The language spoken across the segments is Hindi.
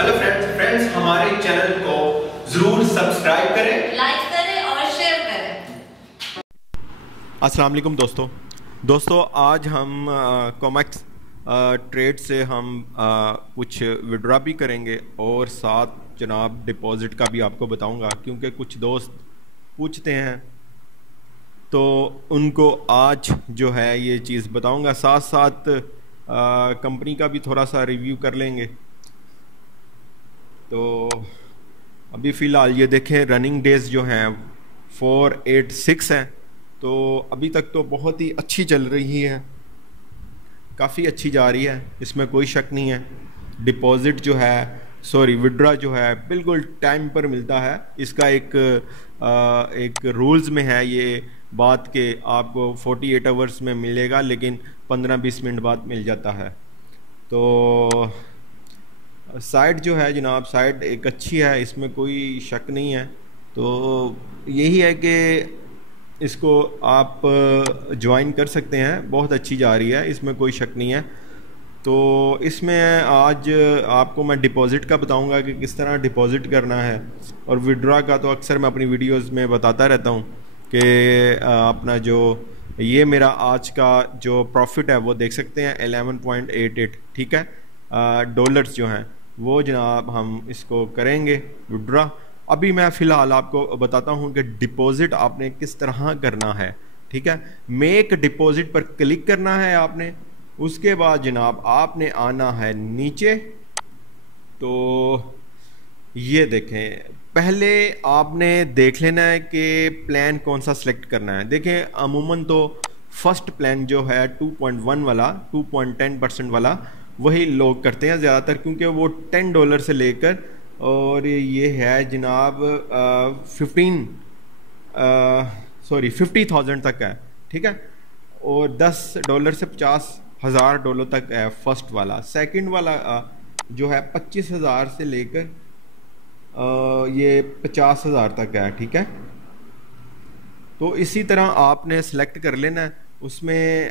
हेलो फ्रेंड्स हमारे चैनल को जरूर सब्सक्राइब करें, लाइक करें और शेयर करें। अस्सलाम वालेकुम दोस्तों आज हम कॉमेक्स ट्रेड से हम कुछ विड्रॉ भी करेंगे और साथ जनाब डिपॉज़िट का भी आपको बताऊंगा, क्योंकि कुछ दोस्त पूछते हैं तो उनको आज जो है ये चीज़ बताऊंगा। साथ साथ कंपनी का भी थोड़ा सा रिव्यू कर लेंगे। तो अभी फ़िलहाल ये देखें रनिंग डेज़ जो हैं 486 हैं, तो अभी तक तो बहुत ही अच्छी चल रही है, काफ़ी अच्छी जा रही है, इसमें कोई शक नहीं है। डिपॉज़िट जो है विड्रॉ जो है बिल्कुल टाइम पर मिलता है। इसका एक रूल्स में है ये बात कि आपको 48 आवर्स में मिलेगा, लेकिन 15-20 मिनट बाद मिल जाता है। तो साइट जो है जनाब, साइट एक अच्छी है, इसमें कोई शक नहीं है। तो यही है कि इसको आप ज्वाइन कर सकते हैं, बहुत अच्छी जा रही है, इसमें कोई शक नहीं है। तो इसमें आज आपको मैं डिपॉज़िट का बताऊंगा कि किस तरह डिपॉज़िट करना है, और विड्रॉ का तो अक्सर मैं अपनी वीडियोस में बताता रहता हूं कि अपना जो ये मेरा आज का जो प्रॉफिट है वो देख सकते हैं 11.88, ठीक है, डॉलर्स जो हैं वो जनाब हम इसको करेंगे विड्रॉ। अभी मैं फ़िलहाल आपको बताता हूं कि डिपॉज़िट आपने किस तरह करना है, ठीक है। मेक डिपॉज़िट पर क्लिक करना है आपने, उसके बाद जनाब आपने आना है नीचे। तो ये देखें, पहले आपने देख लेना है कि प्लान कौन सा सिलेक्ट करना है। देखें अमूमन तो फर्स्ट प्लान जो है 2.1 वाला 2.10% वाला वही लोग करते हैं ज़्यादातर, क्योंकि वो $10 से लेकर और ये है जनाब 50,000 तक है, ठीक है, और $10 से $50,000 तक है फर्स्ट वाला। सेकंड वाला जो है 25,000 से लेकर ये 50,000 तक है, ठीक है। तो इसी तरह आपने सेलेक्ट कर लेना है। उसमें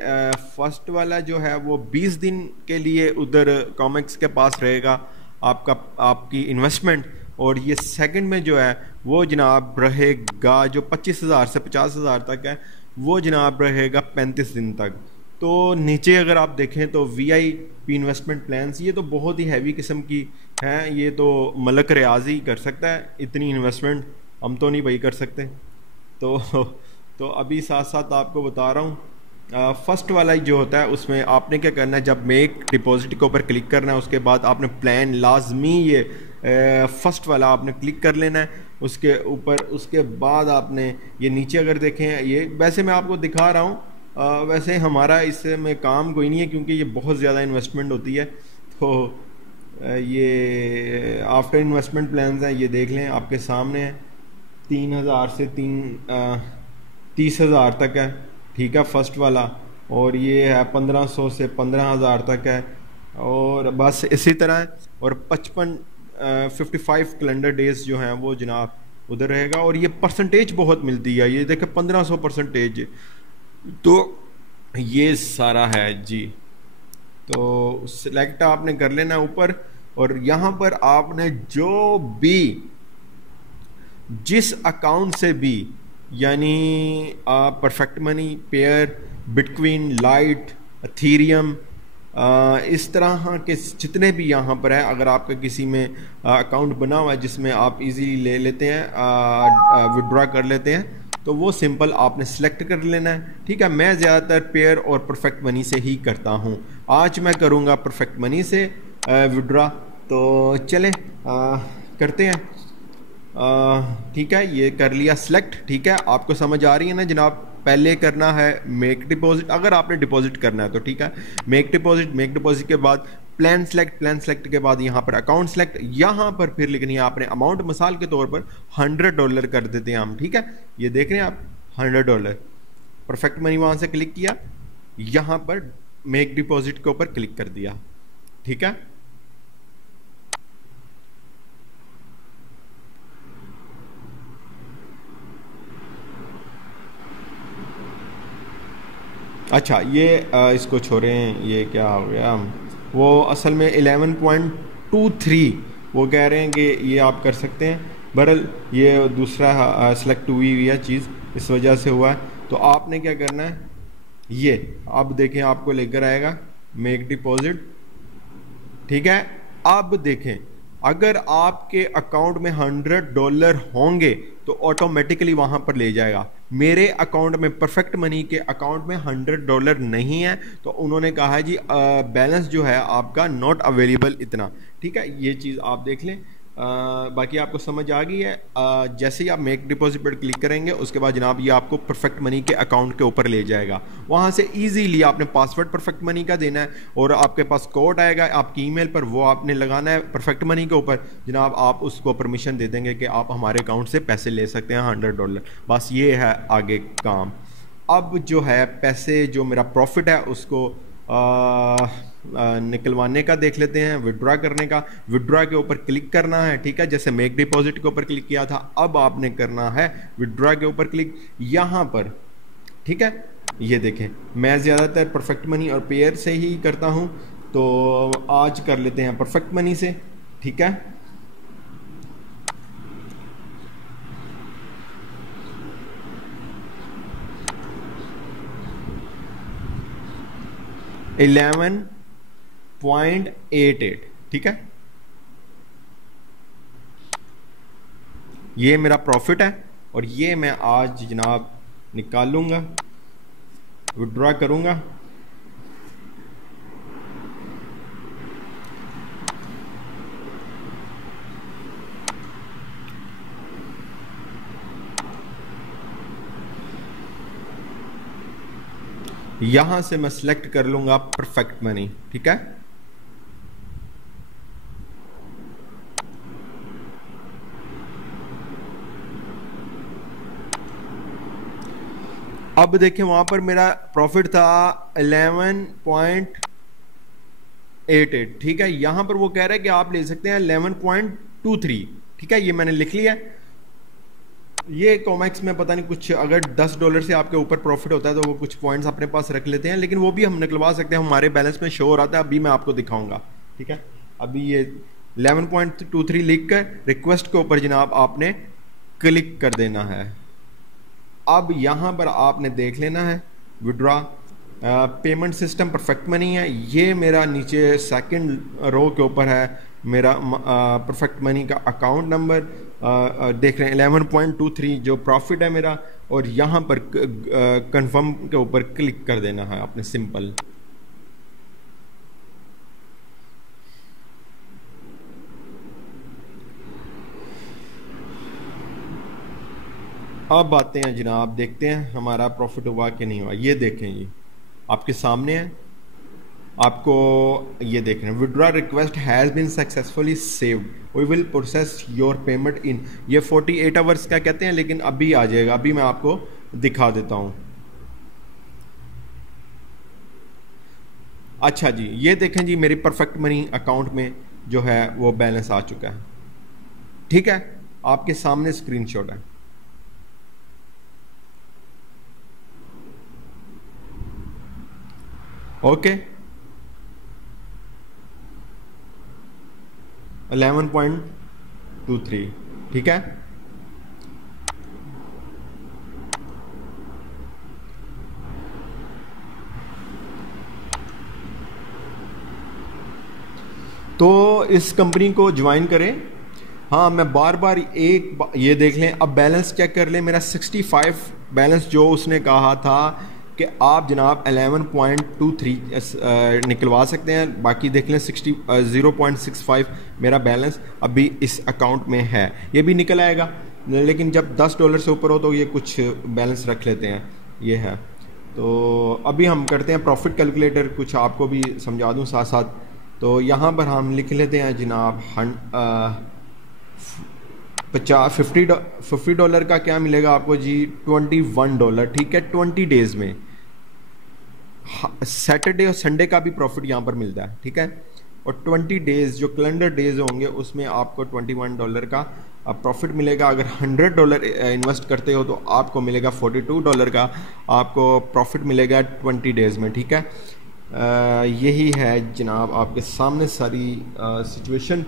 फर्स्ट वाला जो है वो 20 दिन के लिए उधर कॉमिक्स के पास रहेगा आपकी इन्वेस्टमेंट, और ये सेकंड में जो है वो जनाब रहेगा जो 25,000 से 50,000 तक है, वो जनाब रहेगा 35 दिन तक। तो नीचे अगर आप देखें तो VIP इन्वेस्टमेंट प्लान्स, ये तो बहुत ही हैवी किस्म की हैं, ये तो मलक रियाज ही कर सकता है, इतनी इन्वेस्टमेंट हम तो नहीं भाई कर सकते। तो अभी साथ साथ आपको बता रहा हूँ, फर्स्ट वाला जो होता है उसमें आपने क्या करना है, जब मेक डिपॉजिट के ऊपर क्लिक करना है उसके बाद आपने प्लान लाजमी ये फर्स्ट वाला आपने क्लिक कर लेना है उसके ऊपर। उसके बाद आपने ये नीचे अगर देखें, ये वैसे मैं आपको दिखा रहा हूँ, वैसे हमारा इसमें काम कोई नहीं है क्योंकि ये बहुत ज़्यादा इन्वेस्टमेंट होती है। तो ये आफ्टर इन्वेस्टमेंट प्लान्स हैं, ये देख लें आपके सामने है, 3,000 से 30,000 तक है, ठीक है, फर्स्ट वाला, और ये है 1,500 से 15,000 तक है, और बस इसी तरह है। और 55 कैलेंडर डेज जो हैं वो जनाब उधर रहेगा, और ये परसेंटेज बहुत मिलती है, ये देखें 1500%। तो ये सारा है जी। तो सिलेक्ट आपने कर लेना ऊपर, और यहाँ पर आपने जो भी जिस अकाउंट से भी, यानी perfect money, pair, bitcoin, light, Ethereum, इस तरह के जितने भी यहाँ पर है, अगर आपका किसी में अकाउंट बना हुआ है जिसमें आप इजीली ले लेते हैं, विड्रॉ कर लेते हैं, तो वो सिंपल आपने सेलेक्ट कर लेना है, ठीक है। मैं ज़्यादातर पेयर और परफेक्ट मनी से ही करता हूँ, आज मैं करूँगा परफेक्ट मनी से विड्रॉ। तो चलें करते हैं, ठीक है, ये कर लिया सिलेक्ट, ठीक है। आपको समझ आ रही है ना जनाब, पहले करना है मेक डिपॉजिट, अगर आपने डिपॉजिट करना है तो, ठीक है, मेक डिपॉजिट के बाद प्लान सेलेक्ट के बाद यहाँ पर अकाउंट सेलेक्ट, यहाँ पर फिर लिखनी है आपने अमाउंट, मिसाल के तौर पर $100 कर देते हैं हम, ठीक है। ये देख रहे हैं आप $100, परफेक्ट मनी, वहाँ से क्लिक किया, यहाँ पर मेक डिपॉजिट के ऊपर क्लिक कर दिया, ठीक है। अच्छा, ये इसको छोड़ें, ये क्या हो गया, वो असल में 11.23 वो कह रहे हैं कि ये आप कर सकते हैं। बहरहाल ये दूसरा सेलेक्ट हुई है चीज़, इस वजह से हुआ है। तो आपने क्या करना है, ये अब देखें आपको लेकर आएगा मेक डिपॉजिट, ठीक है। अब देखें अगर आपके अकाउंट में $100 होंगे तो ऑटोमेटिकली वहां पर ले जाएगा। मेरे अकाउंट में, परफेक्ट मनी के अकाउंट में $100 नहीं है, तो उन्होंने कहा है जी बैलेंस जो है आपका नॉट अवेलेबल इतना, ठीक है। ये चीज़ आप देख लें। बाकी आपको समझ आ गई है। जैसे ही आप मेक डिपॉजिट पर क्लिक करेंगे उसके बाद जनाब ये आपको परफेक्ट मनी के अकाउंट के ऊपर ले जाएगा। वहाँ से इजीली आपने पासवर्ड परफेक्ट मनी का देना है और आपके पास कोड आएगा आपकी ईमेल पर, वो आपने लगाना है परफेक्ट मनी के ऊपर। जनाब आप उसको परमिशन दे देंगे कि आप हमारे अकाउंट से पैसे ले सकते हैं $100। बस ये है आगे काम। अब जो है पैसे जो मेरा प्रॉफिट है उसको निकलवाने का देख लेते हैं, विड्रॉ करने का। विड्रॉ के ऊपर क्लिक करना है, ठीक है। जैसे मेक डिपॉजिट के ऊपर क्लिक किया था, अब आपने करना है विड्रॉ के ऊपर क्लिक यहाँ पर, ठीक है। ये देखें मैं ज़्यादातर परफेक्ट मनी और पेयर से ही करता हूँ, तो आज कर लेते हैं परफेक्ट मनी से, ठीक है। $11.88, ठीक है। ये मेरा प्रॉफिट है और ये मैं आज जनाब निकालूंगा, विड्रॉ करूंगा। यहां से मैं सिलेक्ट कर लूंगा परफेक्ट मनी, ठीक है। अब देखें वहां पर मेरा प्रॉफिट था 11.88, ठीक है। यहां पर वो कह रहा है कि आप ले सकते हैं 11.23, ठीक है। ये मैंने लिख लिया। ये कॉमेक्स में पता नहीं कुछ, अगर $10 से आपके ऊपर प्रॉफिट होता है तो वो कुछ पॉइंट्स अपने पास रख लेते हैं, लेकिन वो भी हम निकलवा सकते हैं। हमारे बैलेंस में शो हो रहा था, अभी मैं आपको दिखाऊंगा, ठीक है। अभी ये 11.23 लिख कर रिक्वेस्ट के ऊपर जनाब आपने क्लिक कर देना है। अब यहां पर आपने देख लेना है withdraw payment system perfect money है। ये मेरा नीचे सेकंड रो के ऊपर है मेरा परफेक्ट मनी का अकाउंट नंबर, देख रहे हैं 11.23 जो प्रॉफिट है मेरा, और यहाँ पर कंफर्म के ऊपर क्लिक कर देना है आपने, सिंपल। अब आते हैं जनाब, देखते हैं हमारा प्रॉफिट हुआ कि नहीं हुआ। ये देखें ये आपके सामने है, आपको ये देख रहे हैं withdraw request has been successfully saved, we will process your payment in. ये 48 आवर्स का कहते हैं, लेकिन अभी आ जाएगा। अभी मैं आपको दिखा देता हूं। अच्छा जी, ये देखें जी मेरी परफेक्ट मनी अकाउंट में जो है वो बैलेंस आ चुका है, ठीक है। आपके सामने स्क्रीनशॉट है। ओके 11.23, ठीक है। तो इस कंपनी को ज्वाइन करें। हाँ, मैं बार बार ये देख लें। अब बैलेंस चेक कर लें मेरा 65 बैलेंस जो उसने कहा था कि आप जनाब 11.23 निकलवा सकते हैं। बाकी देख लें 0.65 मेरा बैलेंस अभी इस अकाउंट में है। ये भी निकल आएगा, लेकिन जब $10 से ऊपर हो तो ये कुछ बैलेंस रख लेते हैं, ये है। तो अभी हम करते हैं प्रॉफिट कैलकुलेटर, कुछ आपको भी समझा दूं साथ साथ। तो यहाँ पर हम लिख लेते हैं जनाब $50 का क्या मिलेगा आपको जी, $21, ठीक है। 20 डेज में सैटरडे और संडे का भी प्रॉफिट यहाँ पर मिलता है, ठीक है। और 20 डेज जो कैलेंडर डेज होंगे उसमें आपको $21 का प्रॉफिट मिलेगा। अगर $100 इन्वेस्ट करते हो तो आपको मिलेगा $42 का आपको प्रॉफिट मिलेगा 20 डेज में, ठीक है। यही है जनाब आपके सामने सारी सिचुएशन।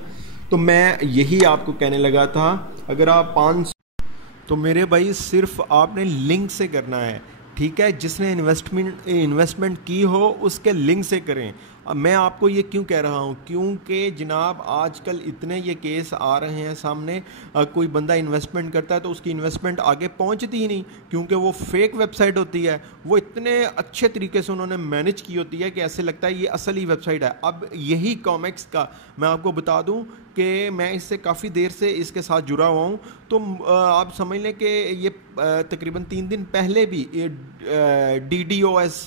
तो मैं यही आपको कहने लगा था, अगर आप 500 तो मेरे भाई सिर्फ आपने लिंक से करना है, ठीक है। जिसने इन्वेस्टमेंट की हो उसके लिंक से करें। अब मैं आपको ये क्यों कह रहा हूँ, क्योंकि जनाब आजकल इतने ये केस आ रहे हैं सामने, कोई बंदा इन्वेस्टमेंट करता है तो उसकी इन्वेस्टमेंट आगे पहुँचती ही नहीं, क्योंकि वो फेक वेबसाइट होती है। वो इतने अच्छे तरीके से उन्होंने मैनेज की होती है कि ऐसे लगता है ये असली वेबसाइट है। अब यही कॉमेक्स का मैं आपको बता दूं कि मैं इससे काफ़ी देर से इसके साथ जुड़ा हुआ हूँ, तो आप समझ लें कि ये तकरीबन 3 दिन पहले भी DDoS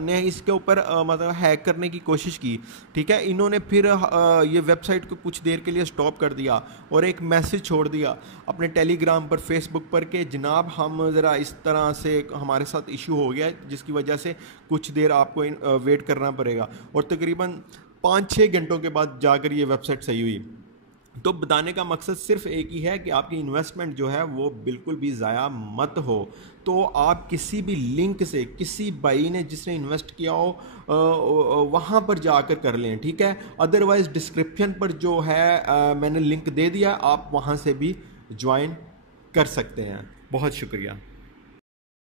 ने इसके ऊपर मतलब हैक करने की कोशिश की, ठीक है। इन्होंने फिर ये वेबसाइट को कुछ देर के लिए स्टॉप कर दिया और एक मैसेज छोड़ दिया अपने टेलीग्राम पर, फेसबुक पर, कि जनाब हम ज़रा इस तरह से हमारे साथ इशू हो गया जिसकी वजह से कुछ देर आपको वेट करना पड़ेगा। और तकरीबन 5-6 घंटों के बाद जाकर ये वेबसाइट सही हुई। तो बताने का मकसद सिर्फ एक ही है कि आपकी इन्वेस्टमेंट जो है वो बिल्कुल भी ज़ाया मत हो। तो आप किसी भी लिंक से, किसी भाई ने जिसने इन्वेस्ट किया हो वहाँ पर जाकर कर लें, ठीक है। अदरवाइज़ डिस्क्रिप्शन पर जो है मैंने लिंक दे दिया, आप वहाँ से भी ज्वाइन कर सकते हैं। बहुत शुक्रिया।